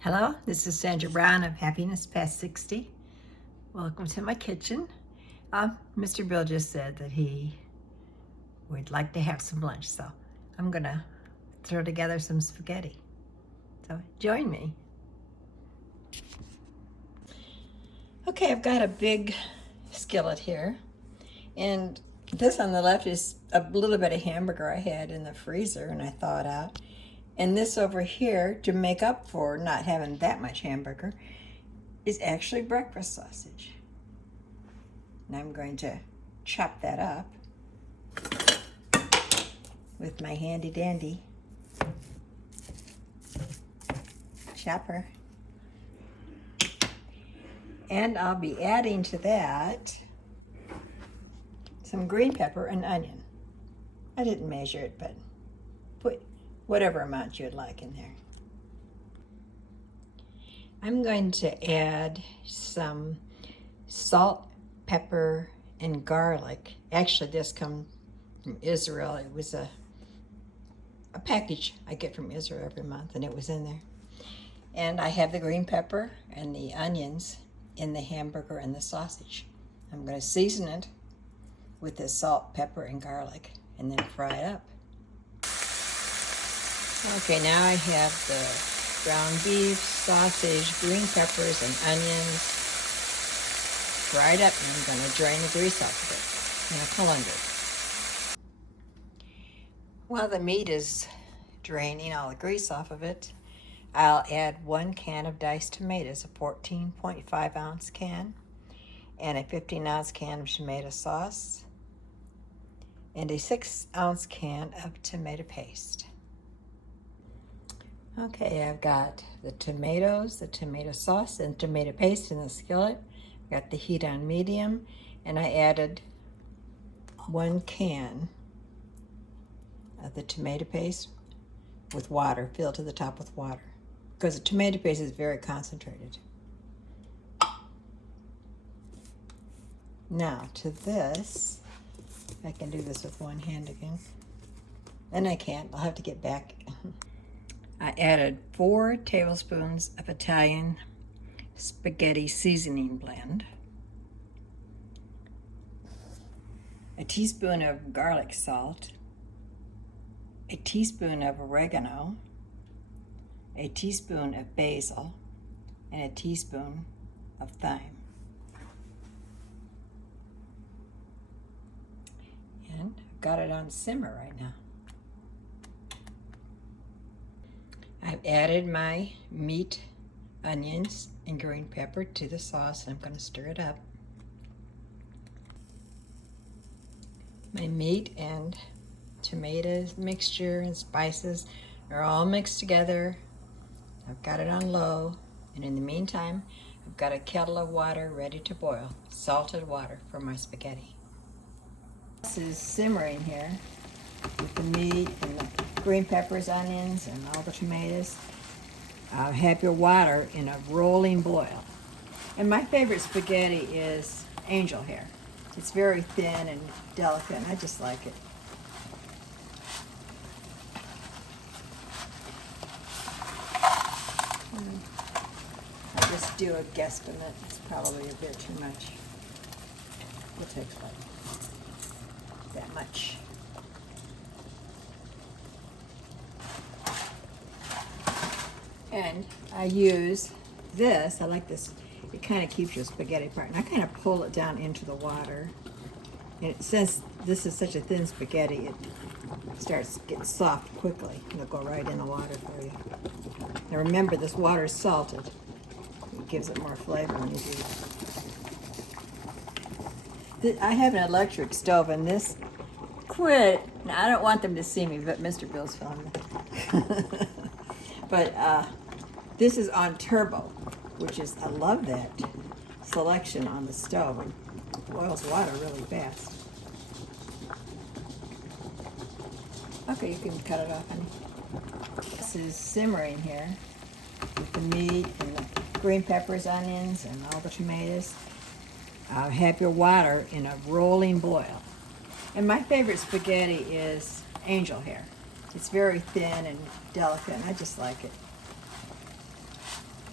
Hello, this is Sandra Brown of Happiness Past 60. Welcome to my kitchen. Mr. Bill just said that he would like to have some lunch, so I'm gonna throw together some spaghetti. So join me. Okay, I've got a big skillet here, and this on the left is a little bit of hamburger I had in the freezer and I thawed out. And this over here, to make up for not having that much hamburger, is actually breakfast sausage. And I'm going to chop that up with my handy dandy chopper. And I'll be adding to that some green pepper and onion. I didn't measure it, but put whatever amount you'd like in there. I'm going to add some salt, pepper, and garlic. Actually, this comes from Israel. It was a package I get from Israel every month, and it was in there. And I have the green pepper and the onions in the hamburger and the sausage. I'm going to season it with the salt, pepper, and garlic, and then fry it up. Okay, now I have the ground beef, sausage, green peppers, and onions fried up, and I'm going to drain the grease off of it in a colander. While the meat is draining all the grease off of it, I'll add 1 can of diced tomatoes, a 14.5 ounce can, and a 15 ounce can of tomato sauce, and a 6 ounce can of tomato paste. Okay, I've got the tomatoes, the tomato sauce, and tomato paste in the skillet. Got the heat on medium, and I added 1 can of the tomato paste with water, filled to the top with water, because the tomato paste is very concentrated. Now to this, I can do this with one hand again, and I can't, I'll have to get back. I added 4 tablespoons of Italian spaghetti seasoning blend, a teaspoon of garlic salt, a teaspoon of oregano, a teaspoon of basil, and a teaspoon of thyme. And I've got it on simmer right now. I've added my meat, onions, and green pepper to the sauce, and I'm going to stir it up. My meat and tomatoes mixture and spices are all mixed together. I've got it on low, and in the meantime, I've got a kettle of water ready to boil, salted water for my spaghetti. This is simmering here with the meat and the green peppers, onions, and all the tomatoes. Have your water in a rolling boil. And my favorite spaghetti is angel hair. It's very thin and delicate, and I just like it. I just do a guesstimate. It's probably a bit too much. We'll take like that much. And I use this, I like this, it kind of keeps your spaghetti apart. And I kind of pull it down into the water. And since this is such a thin spaghetti, it starts getting soft quickly. It'll go right in the water for you. Now remember, this water is salted. It gives it more flavor when you do it. I have an electric stove, and this quit. Now I don't want them to see me, but Mr. Bill's filming. But this is on turbo, which is, I love that selection on the stove. It boils water really fast. Okay, you can cut it off, honey. This is simmering here with the meat and the green peppers, onions, and all the tomatoes. Have your water in a rolling boil. And my favorite spaghetti is angel hair. It's very thin and delicate, and I just like it.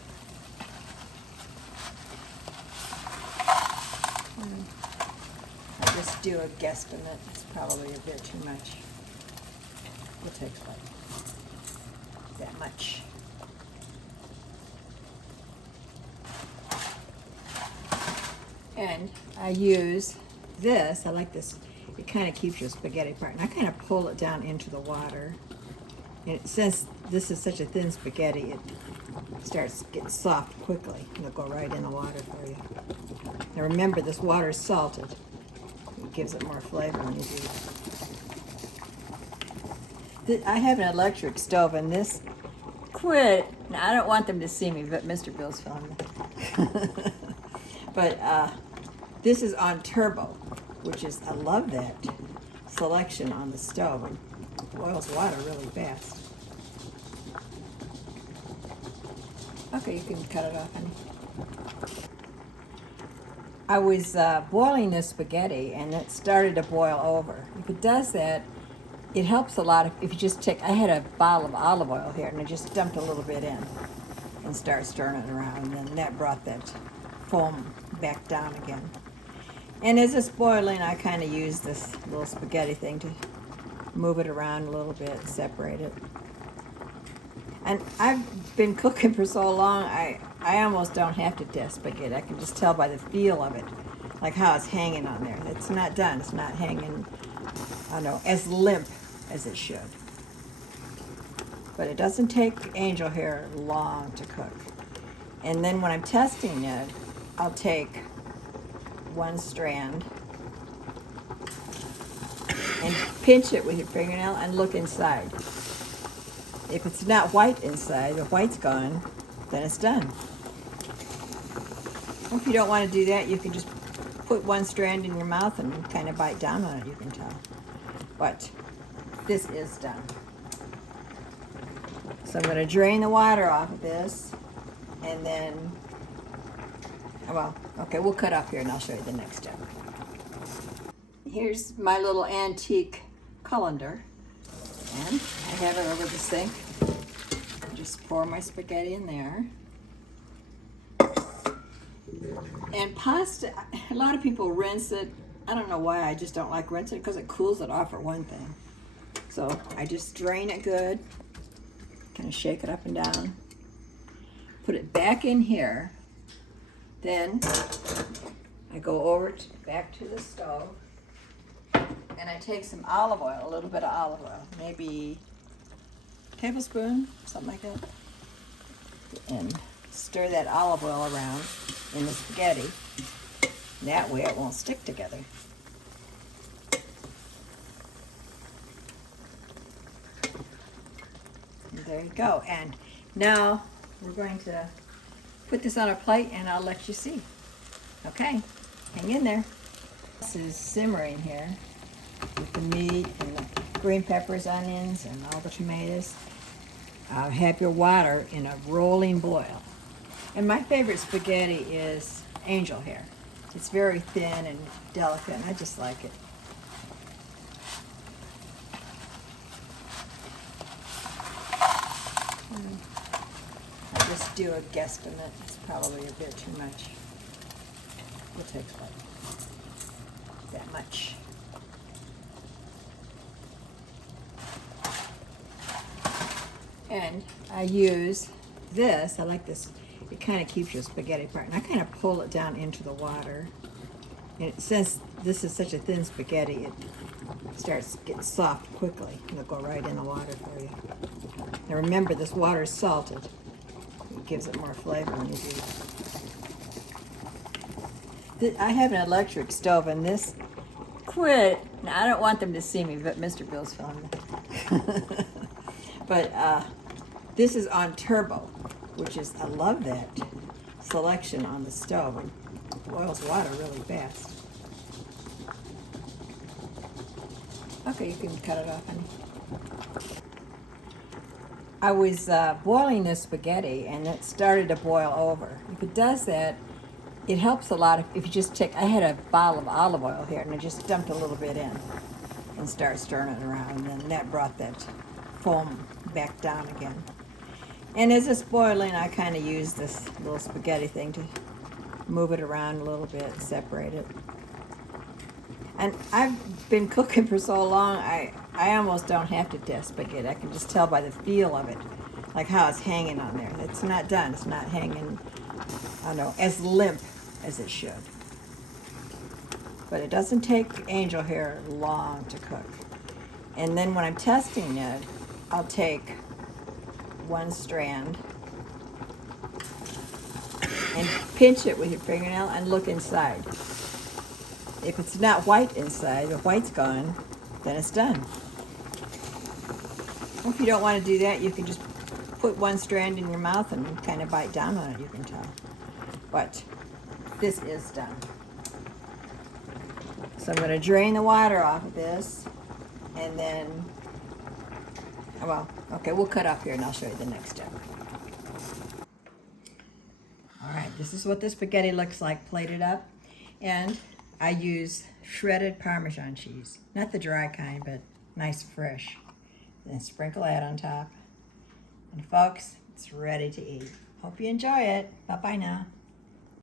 do a guesstimate. It's probably a bit too much. We'll take like that much. And I use this. I like this. It kind of keeps your spaghetti apart. And I kind of pull it down into the water. And since this is such a thin spaghetti, it starts getting soft quickly. It'll go right in the water for you. Now remember, this water is salted. It gives it more flavor when you do it. I have an electric stove, and this quit. Now I don't want them to see me, but Mr. Bill's filming. But this is on turbo, which is, I love that selection on the stove. It boils water really fast. Okay, you can cut it off, honey. I was boiling this spaghetti, and it started to boil over. If it does that, it helps a lot if you just take, I had a bottle of olive oil here, and I just dumped a little bit in and start stirring it around, and then that brought that foam back down again. And as it's boiling, I kind of use this little spaghetti thing to move it around a little bit, separate it. And I've been cooking for so long, I almost don't have to test spaghetti. I can just tell by the feel of it, like how it's hanging on there. It's not done. It's not hanging, I don't know, as limp as it should. But it doesn't take angel hair long to cook. And then when I'm testing it, I'll take one strand and pinch it with your fingernail and look inside. If it's not white inside, the white's gone, then it's done. If you don't want to do that, you can just put one strand in your mouth and kind of bite down on it, you can tell. But this is done. So I'm going to drain the water off of this, and then, well, okay, we'll cut off here and I'll show you the next step. Here's my little antique colander, and I have it over the sink. I just pour my spaghetti in there. And pasta, a lot of people rinse it. I don't know why, I just don't like rinsing it, because it cools it off for one thing. So I just drain it good, kind of shake it up and down, put it back in here. Then I go over back to the stove, and I take some olive oil, a little bit of olive oil, maybe a tablespoon, something like that, and stir that olive oil around in the spaghetti. That way it won't stick together. And there you go. And now we're going to put this on a plate, and I'll let you see. Okay, hang in there. This is simmering here with the meat and the green peppers, onions, and all the tomatoes. Have your water in a rolling boil. And my favorite spaghetti is angel hair. It's very thin and delicate, and I just like it. I just do a guesstimate. It's probably a bit too much. We'll take like that much. And I use this. I like this. It kind of keeps your spaghetti apart. And I kind of pull it down into the water. And since this is such a thin spaghetti, it starts getting soft quickly. It'll go right in the water for you. Now remember, this water is salted. It gives it more flavor when you do it. I have an electric stove, and this quit. Now I don't want them to see me, but Mr. Bill's filming. But this is on turbo, which is, I love that selection on the stove. It boils water really fast. Okay, you can cut it off, honey. I was boiling this spaghetti, and it started to boil over. If it does that, it helps a lot if you just take, I had a bottle of olive oil here, and I just dumped a little bit in and start stirring it around, and then that brought that foam back down again. And as it's boiling, I kind of use this little spaghetti thing to move it around a little bit, separate it. And I've been cooking for so long, I almost don't have to test spaghetti. I can just tell by the feel of it, like how it's hanging on there. It's not done. It's not hanging, I don't know, as limp as it should. But it doesn't take angel hair long to cook. And then when I'm testing it, I'll take one strand and pinch it with your fingernail and look inside. If it's not white inside, the white's gone, then it's done. If you don't want to do that, you can just put one strand in your mouth and kind of bite down on it, you can tell. But this is done. So I'm going to drain the water off of this, and then, well, okay, we'll cut off here and I'll show you the next step. All right, this is what the spaghetti looks like plated up. And I use shredded Parmesan cheese. Not the dry kind, but nice fresh. Then sprinkle that on top. And folks, it's ready to eat. Hope you enjoy it. Bye-bye now.